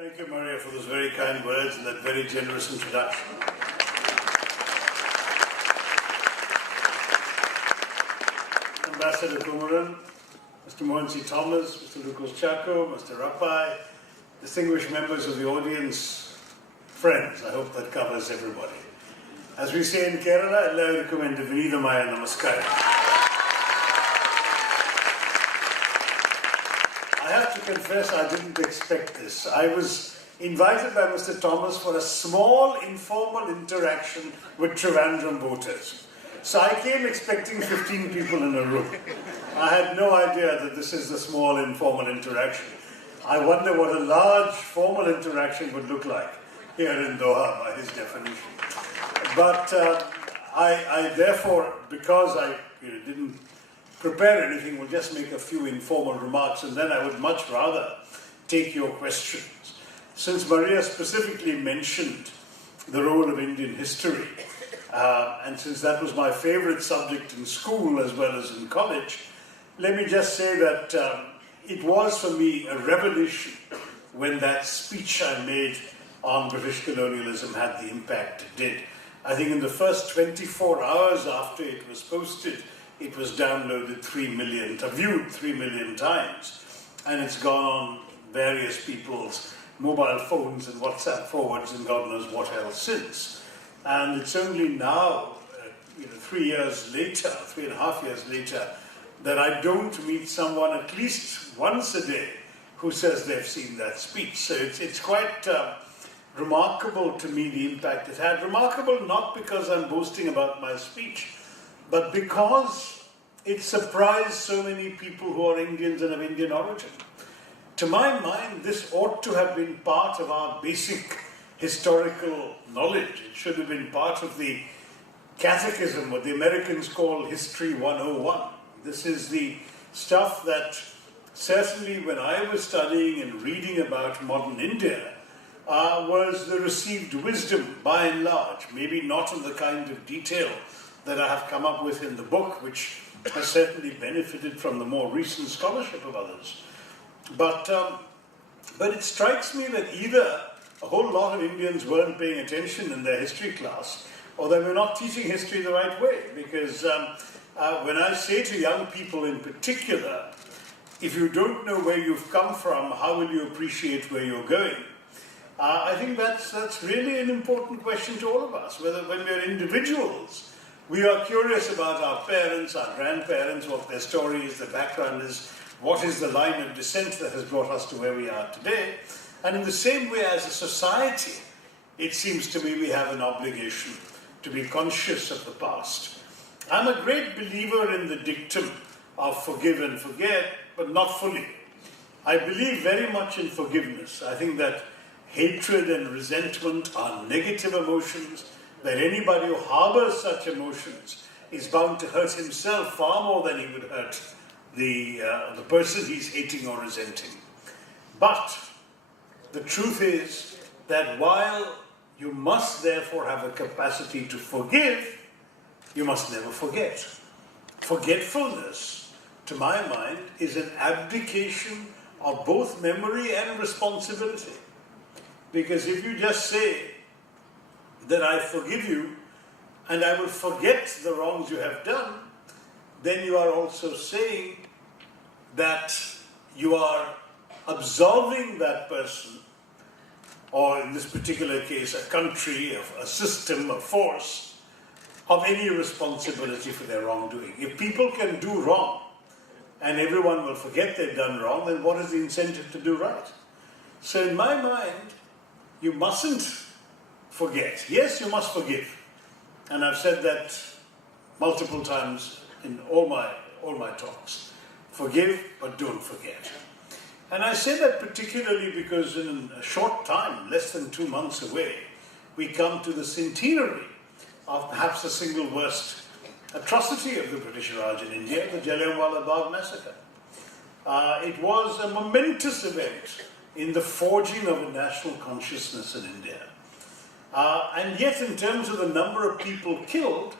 Thank you, Maria, for those very kind words and that very generous introduction. Ambassador Kumaran, Mr. Mohansi Thomas, Mr. Lucas Chako, Mr. Rappai, distinguished members of the audience, friends, I hope that covers everybody. As we say in Kerala, Ellarikkum ende Vinithamaya Namaskaram. I have to confess I didn't expect this. I was invited by Mr. Thomas for a small informal interaction with Trivandrum voters. So I came expecting 15 people in a room. I had no idea that this is the small informal interaction. I wonder what a large formal interaction would look like here in Doha by his definition. But I therefore, because I didn't prepare anything, will just make a few informal remarks, and then I would much rather take your questions. Since Maria specifically mentioned the role of Indian history, and since that was my favorite subject in school as well as in college, let me just say that it was for me a revelation when that speech I made on British colonialism had the impact it did. I think in the first 24 hours after it was posted, it was downloaded 3 million, viewed 3 million times, and it's gone on various people's mobile phones and WhatsApp forwards and God knows what else since. And it's only now, 3 years later, 3.5 years later, that I don't meet someone at least once a day who says they've seen that speech. So it's quite remarkable to me the impact it had. Remarkable not because I'm boasting about my speech, but because it surprised so many people who are Indians and of Indian origin. To my mind, this ought to have been part of our basic historical knowledge. It should have been part of the catechism, what the Americans call History 101. This is the stuff that certainly when I was studying and reading about modern India, was the received wisdom by and large, maybe not in the kind of detail that I have come up with in the book, which has certainly benefited from the more recent scholarship of others. But it strikes me that either a whole lot of Indians weren't paying attention in their history class, or they were not teaching history the right way. Because when I say to young people in particular, if you don't know where you've come from, how will you appreciate where you're going? I think that's really an important question to all of us, whether when we're individuals, we are curious about our parents, our grandparents, what their story is, their background is, what is the line of descent that has brought us to where we are today. And in the same way as a society, it seems to me we have an obligation to be conscious of the past. I'm a great believer in the dictum of forgive and forget, but not fully. I believe very much in forgiveness. I think that hatred and resentment are negative emotions, that anybody who harbors such emotions is bound to hurt himself far more than he would hurt the person he's hating or resenting. But the truth is that while you must therefore have a capacity to forgive, you must never forget. Forgetfulness, to my mind, is an abdication of both memory and responsibility. Because if you just say that I forgive you and I will forget the wrongs you have done, then you are also saying that you are absolving that person, or in this particular case, a country, a system, a force, of any responsibility for their wrongdoing. If people can do wrong and everyone will forget they've done wrong, then what is the incentive to do right? So in my mind, you mustn't forget. Yes, you must forgive. And I've said that multiple times in all my talks. Forgive, but don't forget. And I say that particularly because in a short time, less than 2 months away, we come to the centenary of perhaps the single worst atrocity of the British Raj in India, the Jallianwala Bagh massacre. It was a momentous event in the forging of a national consciousness in India. And yet, in terms of the number of people killed,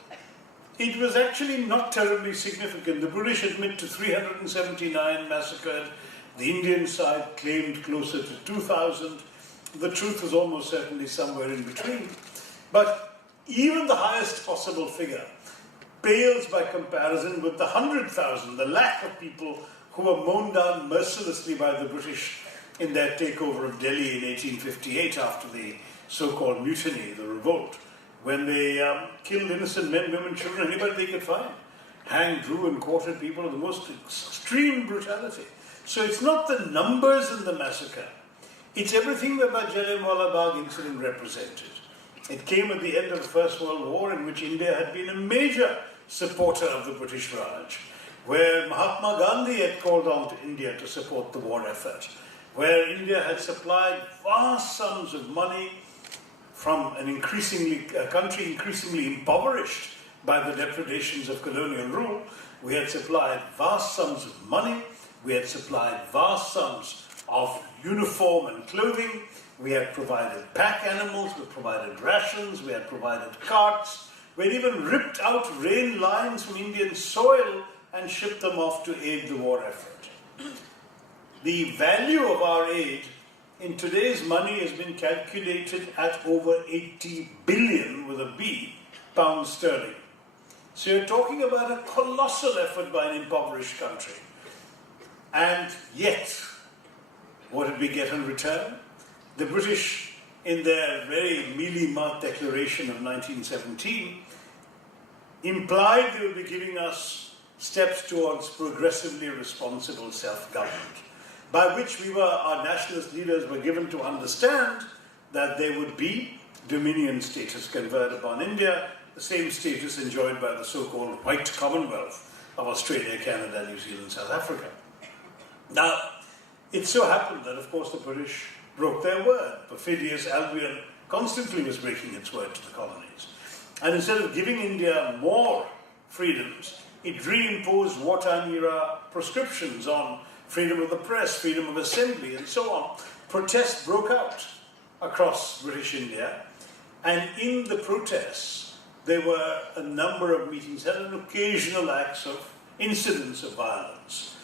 it was actually not terribly significant. The British admit to 379 massacred. The Indian side claimed closer to 2,000. the truth was almost certainly somewhere in between. But even the highest possible figure pales by comparison with the 100,000, the lakh of people who were mown down mercilessly by the British in their takeover of Delhi in 1858 after the so-called mutiny, the revolt, when they killed innocent men, women, children, anybody they could find. Hanged, drew and quartered people of the most extreme brutality. So it's not the numbers in the massacre. It's everything that the Jallianwala Bagh incident represented. It came at the end of the First World War, in which India had been a major supporter of the British Raj, where Mahatma Gandhi had called on to India to support the war effort, where India had supplied vast sums of money from a country increasingly impoverished by the depredations of colonial rule. We had supplied vast sums of money, we had supplied vast sums of uniform and clothing, we had provided pack animals, we provided rations, we had provided carts, we had even ripped out rain lines from Indian soil and shipped them off to aid the war effort. The value of our aid in today's money has been calculated at over 80 billion, with a B, pounds sterling. So you're talking about a colossal effort by an impoverished country. And yet, what did we get in return? The British, in their very mealy-mouthed declaration of 1917, implied they would be giving us steps towards progressively responsible self-government, by which our nationalist leaders were given to understand that there would be dominion status conferred upon India, the same status enjoyed by the so-called White Commonwealth of Australia, Canada, New Zealand, South Africa. Now, it so happened that, of course, the British broke their word. Perfidious Albion constantly was breaking its word to the colonies. And instead of giving India more freedoms, it reimposed wartime-era prescriptions on freedom of the press, freedom of assembly, and so on. Protests broke out across British India, and in the protests, there were a number of meetings, and occasional acts of incidents of violence.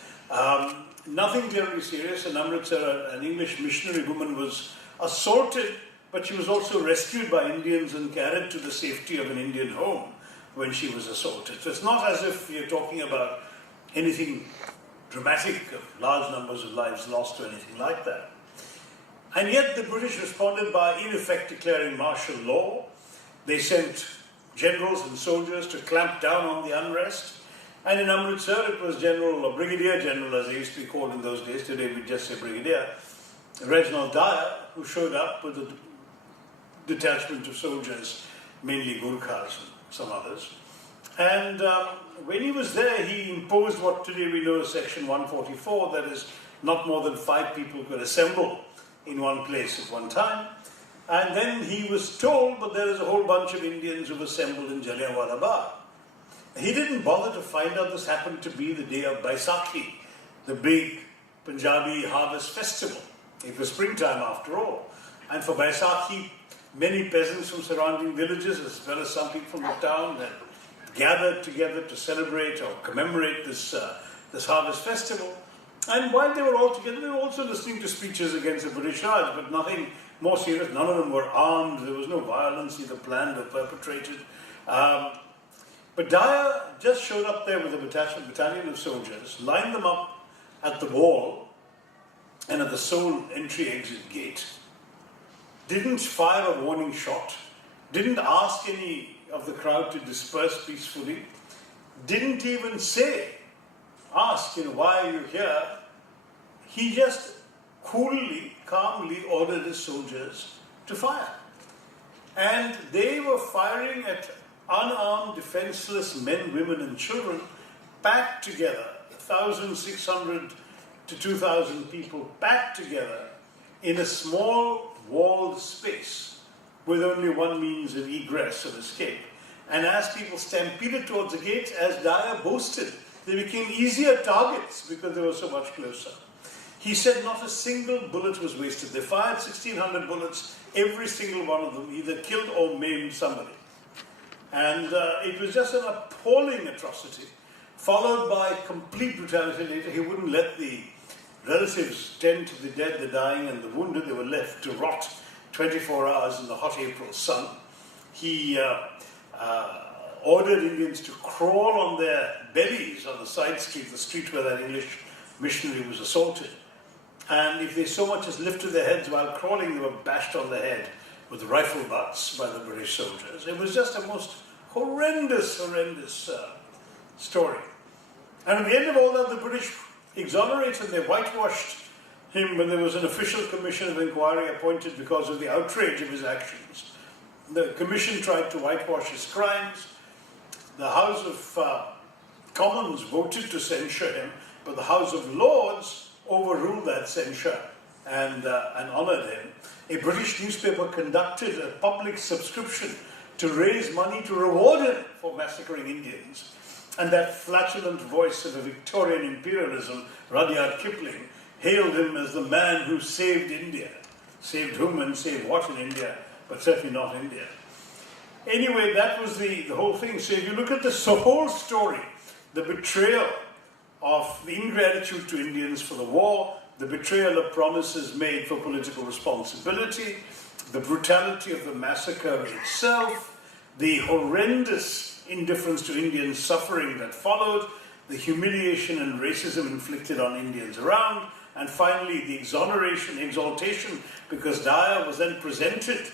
Nothing terribly serious. An English missionary woman was assaulted, but she was also rescued by Indians and carried to the safety of an Indian home when she was assaulted. So it's not as if you're talking about anything dramatic of large numbers of lives lost or anything like that. And yet the British responded by in effect declaring martial law. They sent generals and soldiers to clamp down on the unrest. And in Amritsar it was Brigadier General, as he used to be called in those days, today we just say Brigadier, Reginald Dyer, who showed up with a detachment of soldiers, mainly Gurkhas and some others. And when he was there, he imposed what today we know as Section 144, that is, not more than 5 people could assemble in one place at one time. And then he was told, but there is a whole bunch of Indians who've assembled in Jallianwala Bagh. He didn't bother to find out this happened to be the day of Baisakhi, the big Punjabi harvest festival. It was springtime after all. And for Baisakhi, many peasants from surrounding villages, as well as some people from the town, had gathered together to celebrate or commemorate this harvest festival. And while they were all together, they were also listening to speeches against the British Raj, but nothing more serious. None of them were armed. There was no violence either planned or perpetrated. But Dyer just showed up there with a battalion of soldiers, lined them up at the wall and at the sole entry-exit gate, didn't fire a warning shot, didn't ask any of the crowd to disperse peacefully, didn't even ask, why are you here? He just coolly, calmly ordered his soldiers to fire. And they were firing at unarmed, defenseless men, women and children, packed together, 1,600 to 2,000 people packed together in a small walled space with only one means of egress or escape. And as people stampeded towards the gates, as Dyer boasted, they became easier targets because they were so much closer. He said not a single bullet was wasted. They fired 1,600 bullets, every single one of them either killed or maimed somebody. And it was just an appalling atrocity, followed by complete brutality later. He wouldn't let the relatives tend to the dead, the dying, and the wounded. They were left to rot 24 hours in the hot April sun. He ordered Indians to crawl on their bellies on the side street, the street where that English missionary was assaulted. And if they so much as lifted their heads while crawling, they were bashed on the head with rifle butts by the British soldiers. It was just a most horrendous story. And at the end of all that, the British exonerated, they whitewashed him when there was an official commission of inquiry appointed because of the outrage of his actions. The commission tried to whitewash his crimes. The House of Commons voted to censure him, but the House of Lords overruled that censure and honoured him. A British newspaper conducted a public subscription to raise money to reward him for massacring Indians. And that flatulent voice of a Victorian imperialism, Rudyard Kipling, hailed him as the man who saved India. Saved whom and saved what in India, but certainly not India. Anyway, that was the whole thing. So if you look at the whole story, the betrayal of the ingratitude to Indians for the war, the betrayal of promises made for political responsibility, the brutality of the massacre itself, the horrendous indifference to Indian suffering that followed, the humiliation and racism inflicted on Indians around, and finally the exaltation, because Dyer was then presented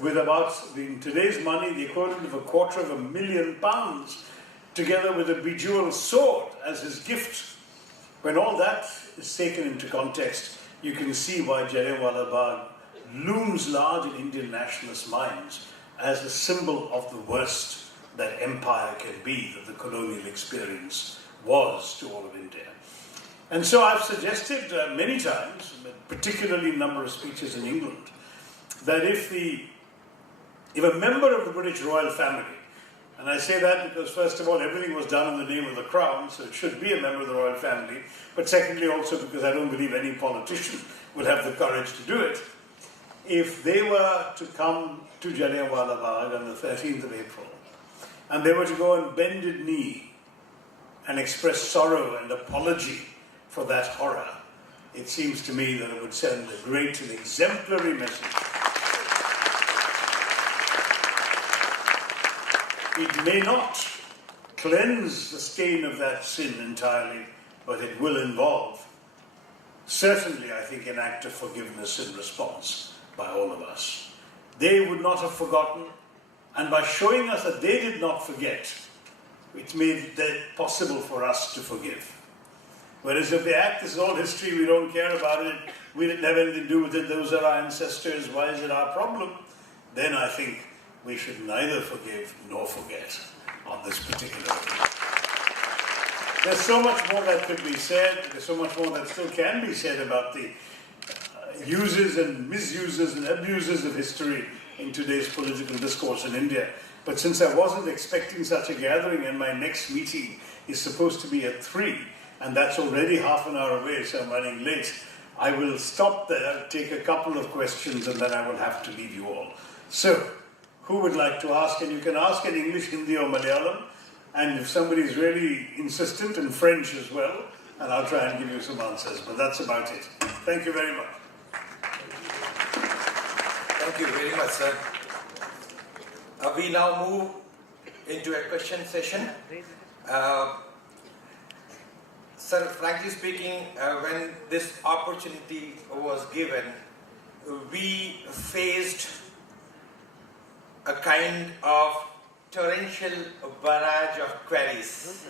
with about, in today's money, the equivalent of £250,000, together with a bejeweled sword as his gift. When all that is taken into context, you can see why Jallianwala Bagh looms large in Indian nationalist minds as a symbol of the worst that empire can be, that the colonial experience was to all of India. And so I've suggested many times, particularly in a number of speeches in England, that if a member of the British royal family, and I say that because first of all everything was done in the name of the crown, so it should be a member of the royal family, but secondly also because I don't believe any politician would have the courage to do it, if they were to come to Jallianwala Bagh on the 13th of April, and they were to go on bended knee and express sorrow and apology for that horror, it seems to me that it would send a great and exemplary message. It may not cleanse the stain of that sin entirely, but it will involve, certainly, I think, an act of forgiveness in response by all of us. They would not have forgotten, and by showing us that they did not forget, it made it possible for us to forgive. Whereas if they act, this is all history, we don't care about it, we didn't have anything to do with it, those are our ancestors, why is it our problem? Then I think we should neither forgive nor forget on this particular occasion. There's so much more that could be said, there's so much more that still can be said about the uses and misuses and abuses of history in today's political discourse in India. But since I wasn't expecting such a gathering and my next meeting is supposed to be at 3, and that's already half an hour away, so I'm running late, I will stop there, take a couple of questions, and then I will have to leave you all. So, who would like to ask? And you can ask in English, Hindi or Malayalam, and if somebody is really insistent, in French as well, and I'll try and give you some answers, but that's about it. Thank you very much. Thank you very much, sir. We now move into a question session. Sir, frankly speaking, when this opportunity was given, we faced a kind of torrential barrage of queries.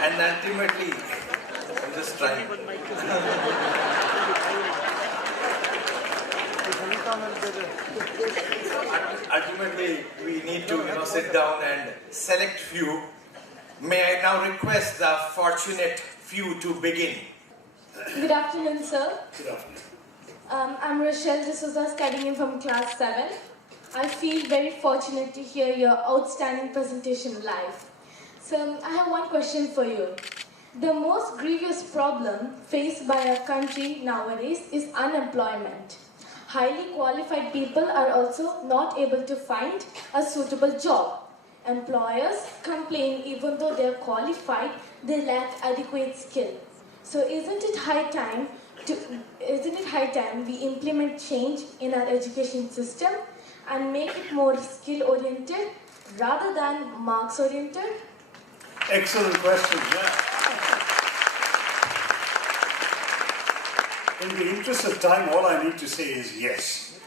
And ultimately, I'm just trying. Ultimately, we need to sit down and select few. May I now request the fortunate few to begin? Good afternoon, sir. Good afternoon. I'm Rochelle D'Souza, studying in from class 7. I feel very fortunate to hear your outstanding presentation live. So, I have one question for you. The most grievous problem faced by our country nowadays is unemployment. Highly qualified people are also not able to find a suitable job. Employers complain even though they are qualified, they lack adequate skill. So isn't it high time we implement change in our education system and make it more skill-oriented rather than marks-oriented? Excellent question, yeah. In the interest of time, all I need to say is yes.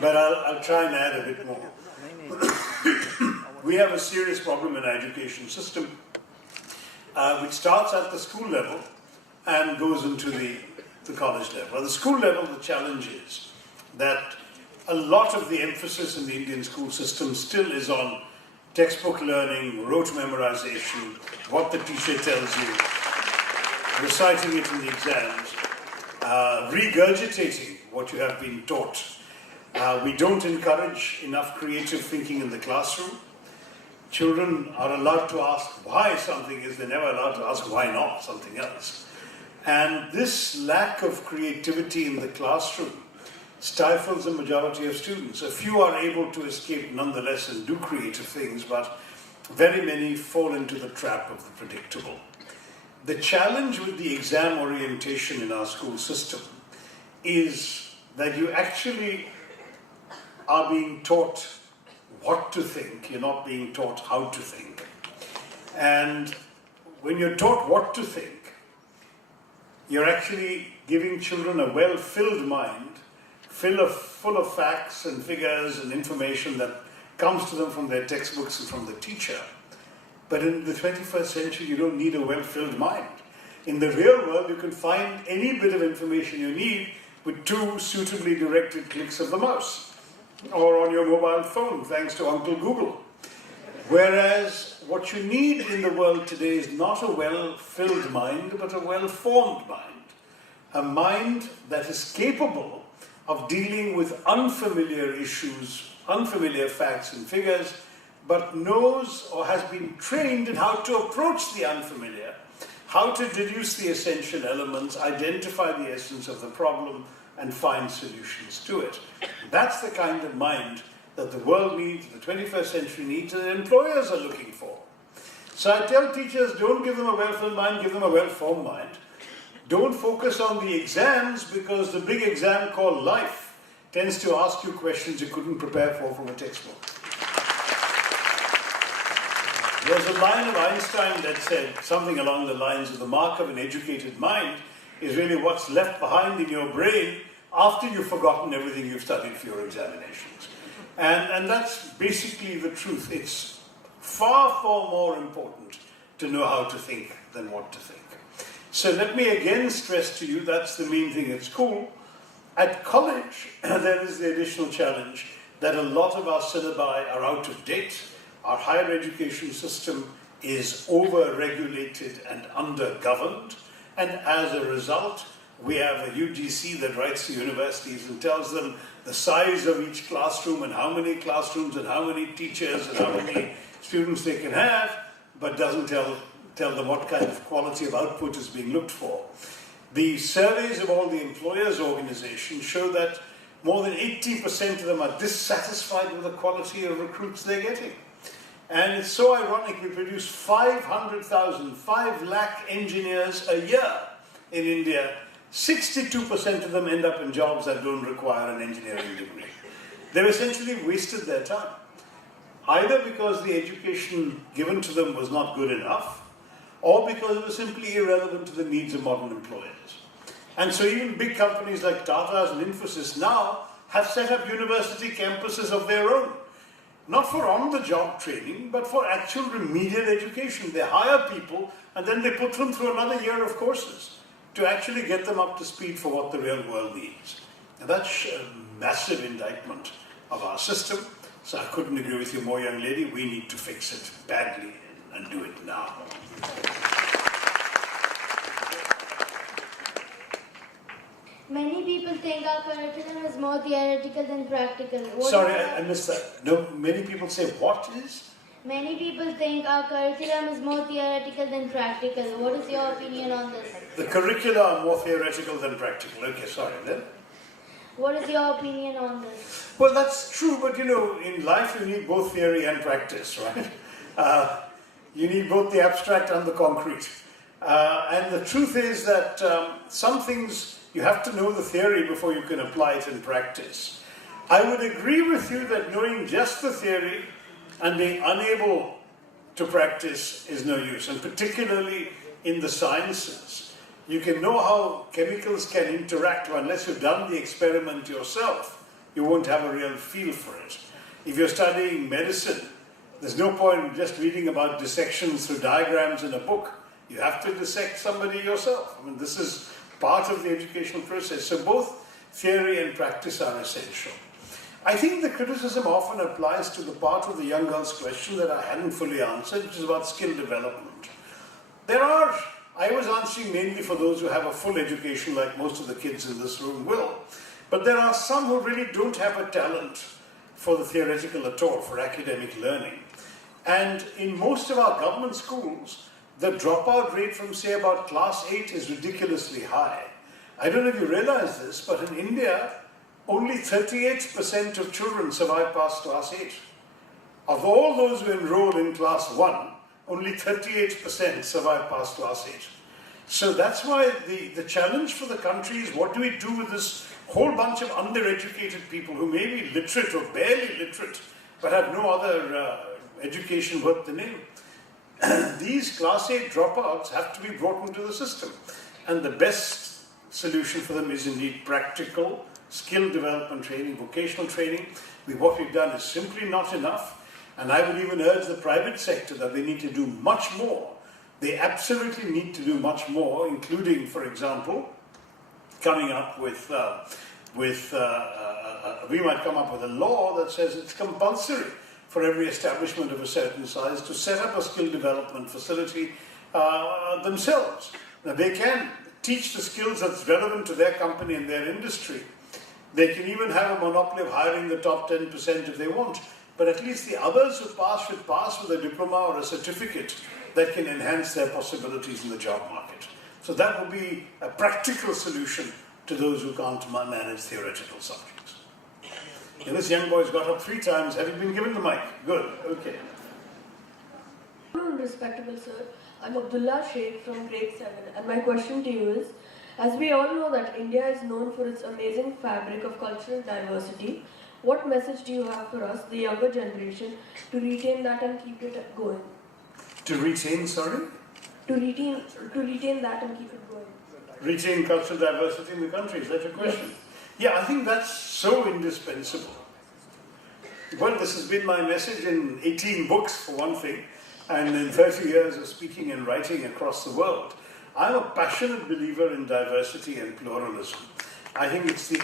But I'll try and add a bit more. We have a serious problem in our education system, which starts at the school level and goes into the college level. At the school level, the challenge is that a lot of the emphasis in the Indian school system still is on textbook learning, rote memorization, what the teacher tells you, reciting it in the exams, regurgitating what you have been taught. We don't encourage enough creative thinking in the classroom. Children are allowed to ask why something is, they're never allowed to ask why not something else. And this lack of creativity in the classroom stifles the majority of students. A few are able to escape nonetheless and do creative things, but very many fall into the trap of the predictable. The challenge with the exam orientation in our school system is that you actually are being taught what to think, you're not being taught how to think. And when you're taught what to think, you're actually giving children a well-filled mind, full of facts and figures and information that comes to them from their textbooks and from the teacher. But in the 21st century, you don't need a well-filled mind. In the real world, you can find any bit of information you need with 2 suitably directed clicks of the mouse, or on your mobile phone, thanks to Uncle Google. Whereas what you need in the world today is not a well-filled mind, but a well-formed mind. A mind that is capable of dealing with unfamiliar issues, unfamiliar facts and figures, but knows or has been trained in how to approach the unfamiliar, how to deduce the essential elements, identify the essence of the problem, and find solutions to it. That's the kind of mind that the world needs, the 21st century needs, and employers are looking for. So I tell teachers, don't give them a well-filled mind, give them a well-formed mind. Don't focus on the exams, because the big exam called life tends to ask you questions you couldn't prepare for from a textbook. There's a line of Einstein that said something along the lines of the mark of an educated mind is really what's left behind in your brain after you've forgotten everything you've studied for your examinations. And that's basically the truth. It's far, far more important to know how to think than what to think. So let me again stress to you, that's the main thing at school. At college, there is the additional challenge that a lot of our syllabi are out of date. Our higher education system is over-regulated and under-governed. And as a result, we have a UGC that writes to universities and tells them the size of each classroom and how many classrooms and how many teachers and how many students they can have, but doesn't tell them what kind of quality of output is being looked for. The surveys of all the employers' organizations show that more than 80% of them are dissatisfied with the quality of recruits they're getting. And it's so ironic, we produce 500,000, 5 lakh engineers a year in India. 62% of them end up in jobs that don't require an engineering degree. They've essentially wasted their time, either because the education given to them was not good enough, or because it was simply irrelevant to the needs of modern employers. And so even big companies like Tata's and Infosys now have set up university campuses of their own. Not for on-the-job training, but for actual remedial education. They hire people and then they put them through another year of courses to actually get them up to speed for what the real world needs. And that's a massive indictment of our system. So I couldn't agree with you more, young lady. We need to fix it badly and do it now. Many people think our curriculum is more theoretical than practical. Sorry, I missed that. No, many people say what is? Many people think our curriculum is more theoretical than practical. What is your opinion on this? The curricula are more theoretical than practical. Okay, sorry, then. What is your opinion on this? Well, that's true, but you know, in life you need both theory and practice, right? You need both the abstract and the concrete. And the truth is that some things you have to know the theory before you can apply it in practice. I would agree with you that knowing just the theory and being unable to practice is no use, and particularly in the sciences. You can know how chemicals can interact, but unless you've done the experiment yourself, you won't have a real feel for it. If you're studying medicine, there's no point in just reading about dissections through diagrams in a book. You have to dissect somebody yourself. I mean, this is part of the educational process. So both theory and practice are essential. I think the criticism often applies to the part of the young girl's question that I hadn't fully answered, which is about skill development. I was answering mainly for those who have a full education like most of the kids in this room will, but there are some who really don't have a talent for the theoretical at all, for academic learning. And in most of our government schools, the dropout rate from, say, about class 8 is ridiculously high. I don't know if you realize this, but in India, only 38% of children survive past class 8. Of all those who enroll in class 1, only 38% survive past class 8. So that's why the challenge for the country is, what do we do with this whole bunch of undereducated people who may be literate or barely literate, but have no other education worth the name? These class 8 dropouts have to be brought into the system. And the best solution for them is indeed practical skill development training, vocational training. What we've done is simply not enough. And I would even urge the private sector that they need to do much more. They absolutely need to do much more, including, for example, coming up with, we might come up with a law that says it's compulsory for every establishment of a certain size to set up a skill development facility themselves. Now, they can teach the skills that's relevant to their company and their industry. They can even have a monopoly of hiring the top 10% if they want. But at least the others who pass should pass with a diploma or a certificate that can enhance their possibilities in the job market. So that would be a practical solution to those who can't manage theoretical subjects. And this young boy's got up 3 times. Have you been given the mic? Good. Okay. Respectable sir, I'm Abdullah Sheikh from grade 7, and my question to you is, as we all know that India is known for its amazing fabric of cultural diversity, what message do you have for us, the younger generation, to retain that and keep it going? To retain, sorry? To retain that and keep it going. Retain cultural diversity in the country, is that your question? Yes. Yeah, I think that's so indispensable. Well, this has been my message in 18 books, for one thing, and in 30 years of speaking and writing across the world. I'm a passionate believer in diversity and pluralism. I think it's the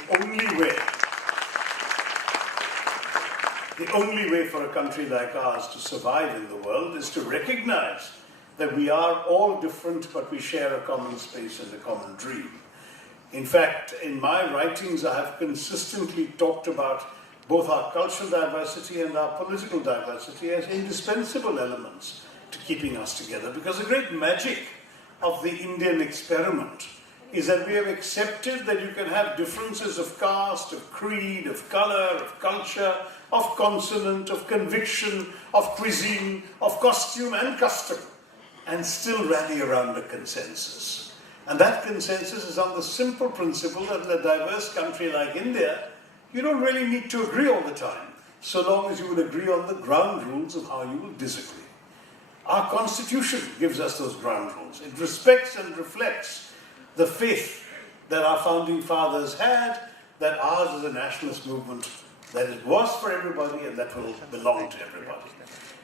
only way for a country like ours to survive in the world is to recognize that we are all different, but we share a common space and a common dream. In fact, in my writings, I have consistently talked about both our cultural diversity and our political diversity as indispensable elements to keeping us together, because the great magic of the Indian experiment is that we have accepted that you can have differences of caste, of creed, of color, of culture, of consonant, of conviction, of cuisine, of costume and custom, and still rally around a consensus. And that consensus is on the simple principle that in a diverse country like India, you don't really need to agree all the time, so long as you will agree on the ground rules of how you will disagree. Our Constitution gives us those ground rules. It respects and reflects the faith that our founding fathers had, that ours is a nationalist movement, that it was for everybody and that will belong to everybody.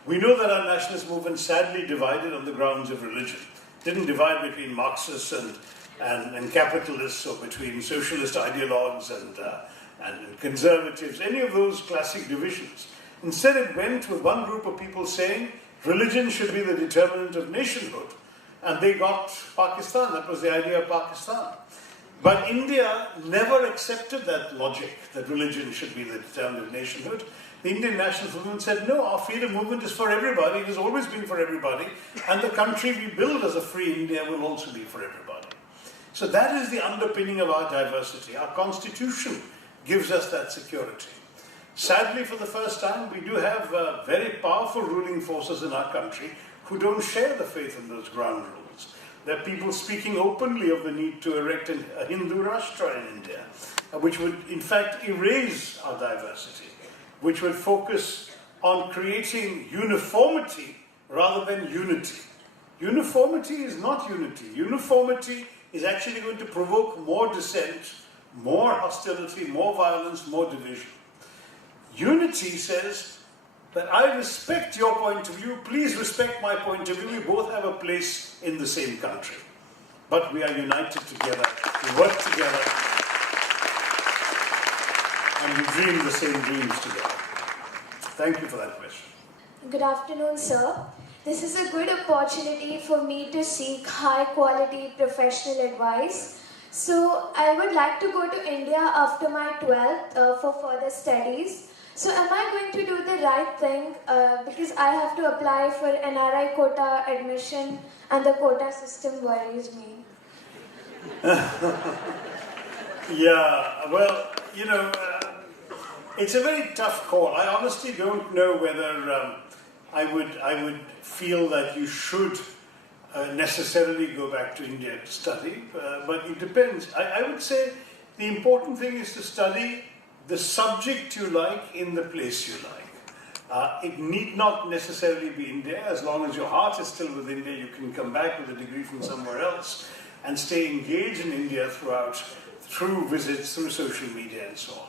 We know that our nationalist movement sadly divided on the grounds of religion. Didn't divide between Marxists and capitalists, or between socialist ideologues and conservatives, any of those classic divisions. Instead, it went with one group of people saying religion should be the determinant of nationhood. And they got Pakistan. That was the idea of Pakistan. But India never accepted that logic, that religion should be the determinant of nationhood. The Indian national movement said, no, our freedom movement is for everybody. It has always been for everybody. And the country we build as a free India will also be for everybody. So that is the underpinning of our diversity. Our Constitution gives us that security. Sadly, for the first time, we do have very powerful ruling forces in our country who don't share the faith in those ground rules. There are people speaking openly of the need to erect a Hindu Rashtra in India, which would in fact erase our diversity, which would focus on creating uniformity rather than unity. Uniformity is not unity. Uniformity is actually going to provoke more dissent, more hostility, more violence, more division. Unity says that I respect your point of view, please respect my point of view, we both have a place in the same country. But we are united together, we work together, and we dream the same dreams together. Thank you for that question. Good afternoon, sir. This is a good opportunity for me to seek high quality professional advice. So I would like to go to India after my 12th for further studies. So am I going to do the right thing because I have to apply for NRI quota admission and the quota system worries me? Yeah, well, it's a very tough call. I honestly don't know whether I would feel that you should necessarily go back to India to study, but it depends. I would say the important thing is to study the subject you like in the place you like. It need not necessarily be India. As long as your heart is still with India, you can come back with a degree from somewhere else and stay engaged in India through visits, through social media and so on.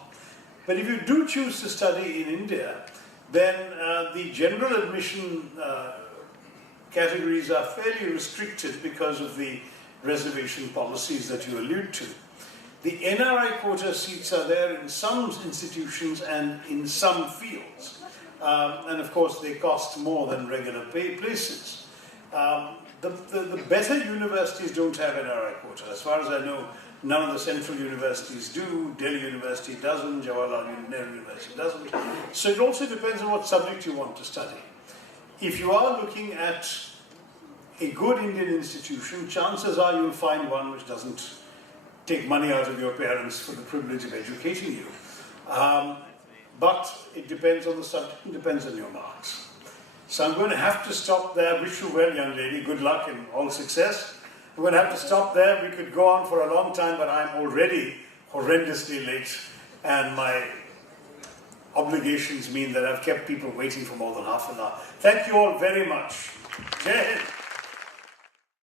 But if you do choose to study in India, then the general admission categories are fairly restricted because of the reservation policies that you allude to. The NRI quota seats are there in some institutions and in some fields. And of course they cost more than regular places. The better universities don't have NRI quota. As far as I know, none of the central universities do. Delhi University doesn't, Jawaharlal Nehru University doesn't. So it also depends on what subject you want to study. If you are looking at a good Indian institution, chances are you'll find one which doesn't take money out of your parents for the privilege of educating you. But it depends on the subject, it depends on your marks. So I'm going to have to stop there. Wish you well, young lady. Good luck and all success. I'm going to have to stop there. We could go on for a long time, but I'm already horrendously late. And my obligations mean that I've kept people waiting for more than half an hour. Thank you all very much. Jai Hind.